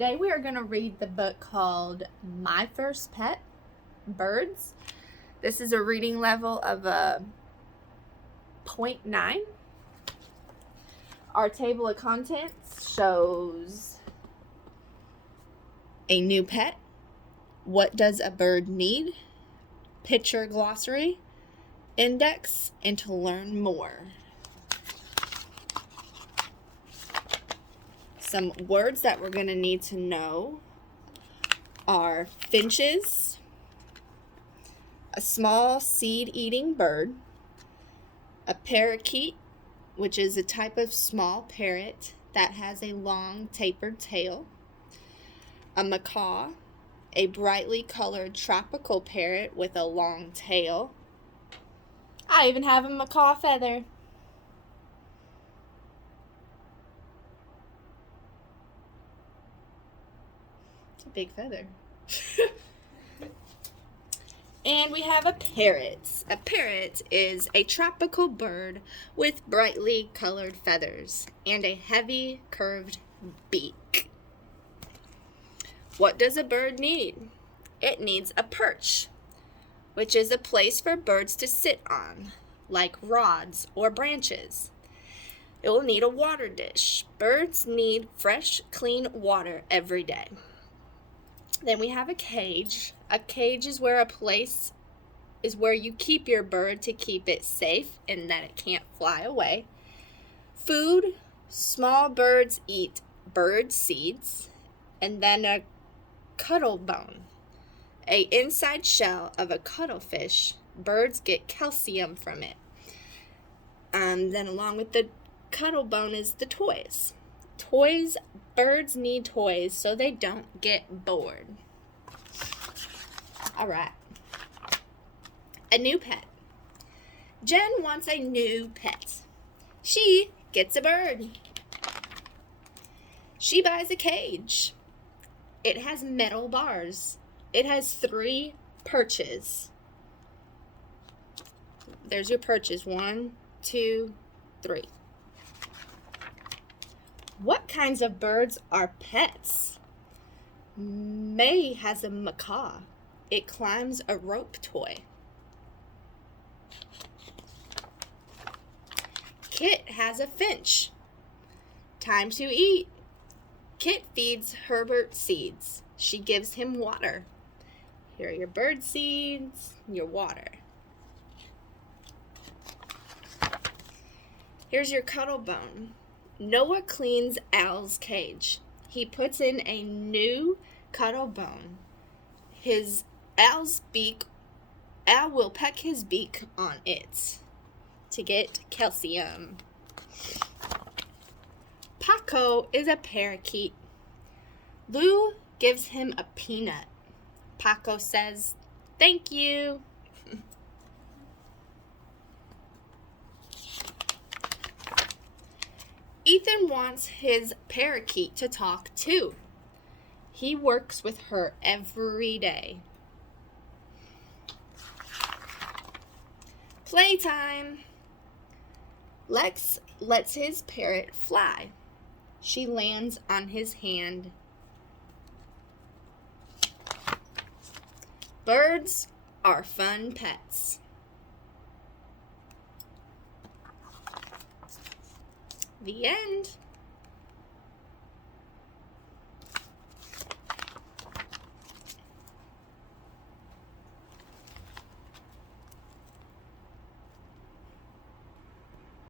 Today we are going to read the book called My First Pet, Birds. This is a reading level of a 0.9. Our table of contents shows a new pet, what does a bird need, picture glossary, index, and to learn more. Some words that we're going to need to know are finches, a small seed-eating bird, a parakeet, which is a type of small parrot that has a long tapered tail, a macaw, a brightly colored tropical parrot with a long tail. I even have a macaw feather. It's a big feather. And we have a parrot. A parrot is a tropical bird with brightly colored feathers and a heavy curved beak. What does a bird need? It needs a perch, which is a place for birds to sit on, like rods or branches. It will need a water dish. Birds need fresh, clean water every day. Then we have a cage. A cage is where you keep your bird to keep it safe and that it can't fly away. Food, small birds eat bird seeds, and then a cuttle bone, a inside shell of a cuttlefish. Birds get calcium from it. Then along with the cuttle bone is the toys. Birds need toys so they don't get bored. All right. A new pet. Jen wants a new pet. She gets a bird. She buys a cage. It has metal bars. It has 3 perches. There's your perches. 1, 2, 3. What kinds of birds are pets? May has a macaw. It climbs a rope toy. Kit has a finch. Time to eat. Kit feeds Herbert seeds. She gives him water. Here are your bird seeds, your water. Here's your cuttle bone. Noah cleans Al's cage. He puts in a new cuttle bone. Al will peck his beak on it to get calcium. Paco is a parakeet. Lou gives him a peanut. Paco says, "Thank you." Ethan wants his parakeet to talk too. He works with her every day. Playtime. Lex lets his parrot fly. She lands on his hand. Birds are fun pets. The end.